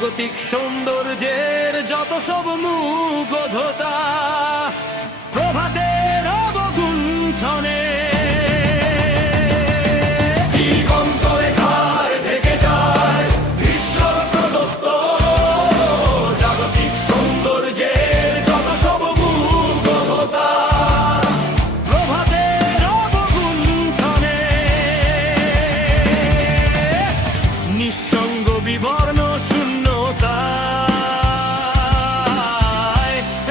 জাগতিক সৌন্দর্যের যত সব মুগ্ধতা প্রভাতের অবগুণ্ঠনে নিঃসঙ্গ বিবর্ণ শূন্যতায়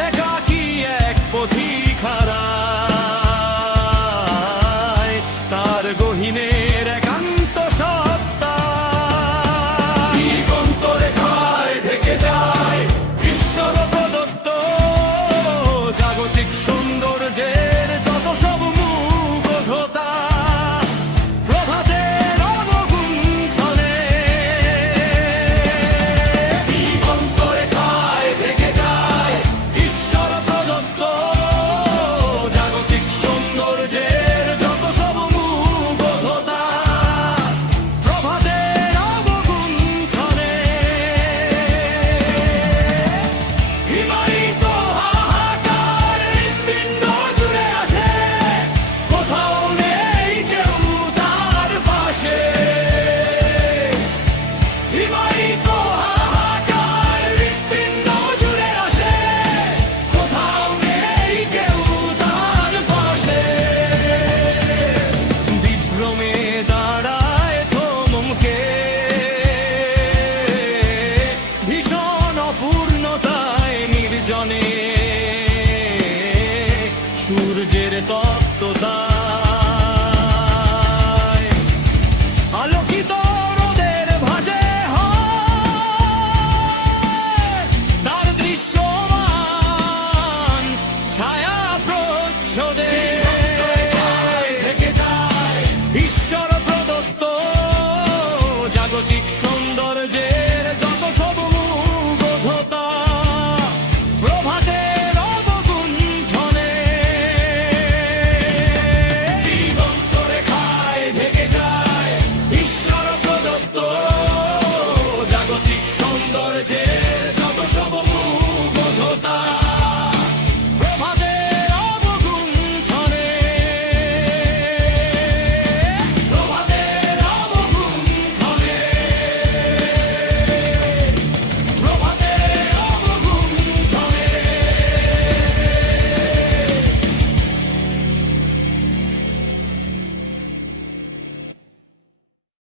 একাকী এক পথিখারায় তার গহীনের একান্ত সত্তা দিগন্ত রেখায় ঢেকে যায় ঈশ্বর প্রদত্ত জাগতিক সৌন্দর্যের যত সব মুগ্ধতা জনে সূর্যের তপ্ততায় আলোকিত রোদের ভাজে হয় তার দৃশ্যমান ছায়া প্রচ্ছদে থেকে যায় ঈশ্বর প্রদত্ত জাগতিক সৌন্দর্যের যত সব মুগ্ধতা প্রভাতের অবগুণ্ঠনে দিগন্ত রেখায় ঢেকে যায় ঈশ্বর প্রদত্ত জাগতিক সৌন্দর্যের যত সব মুগ্ধতা।